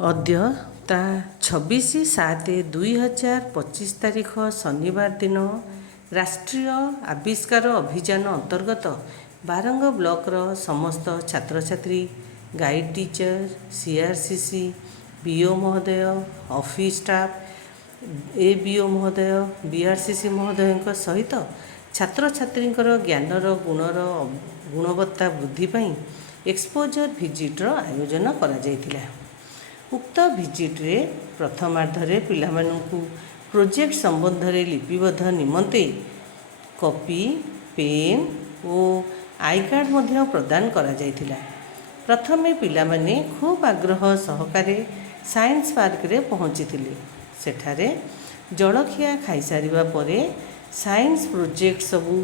अद्य ता 26/7/2025 तारीख शनिवार दिन राष्ट्रीय आविष्कार अभियान अंतर्गत बारंग ब्लॉकर समस्त छात्र छात्री गाइड टीचर सीआरसीसी बीओ महोदय ऑफिस स्टाफ एबीओ महोदय बीआरसीसी महोदय सहित छात्र छात्री ज्ञानर गुणर गुणवत्ता वृद्धि पाई एक्सपोजर भिजिट्र आयोजन करा जायतिला। उक्त भिजिट्रे प्रथमार्धरे पिलामानंकु प्रोजेक्ट संबंध में लिपिबद्ध निमंते कॉपी पेन और आई कार्ड मध्य प्रदान करा जायतिला। प्रथमे पिलामाने खूब आग्रह सहकारे साइंस पार्क रे पहुँचीथिले। सेठारे जलखिया खाई सारिबा परे साइंस प्रोजेक्ट सबू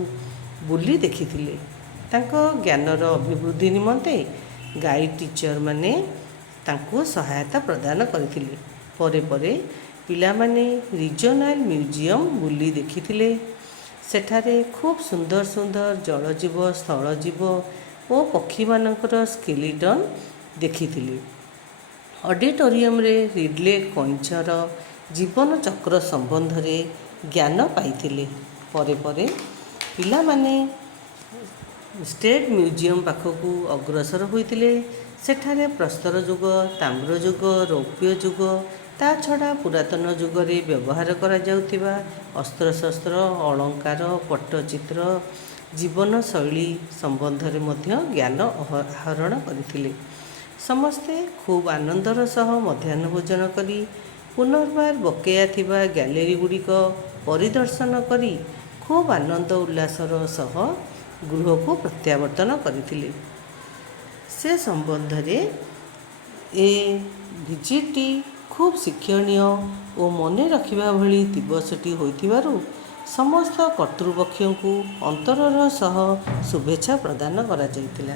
बुली देखिथिले। तांको ज्ञानर अभिवृद्धि निमंते गाइड टीचर माने तांको सहायता प्रदान करथिले। परे परे पिलामाने रीजनल म्यूजियम बुली देखिथिले। सेठारे खूब सुंदर सुंदर जलजीव स्थलजीव और पक्षी मानकर स्केलेटन देखिथिले। ऑडिटोरियम रे रिडले कइंचर जीवन चक्र संबंध रे ज्ञान पाइथिले। परे परे पिलामाने स्टेट म्यूजियम पाखकू अग्रसर होइतिले। सेठारे प्रस्तर युग ताम्र युग रौप्य युग ता छड़ा पुरातन युगरे व्यवहार करा जाउथिबा अस्त्रशस्त्र अलंकार पट्टचित्र जीवन शैली संबंध में मध्य ज्ञान आहरण करथिले। समस्ते खूब आनंदर सह मध्याह्न भोजन करी पुनर्बार बकेया थिबा गैलेरी गुड़िक परिदर्शन करी खूब आनंद उल्लासर सह गृह को प्रत्यावर्तन करथिले। से संबंध में ए भिजिटी खूब शिक्षणीय और मन रखिबा भली दिवसटी होइथिबारु समस्त कर्तृपक्षों को अंतरर सह शुभेच्छा प्रदान करा जायतिला।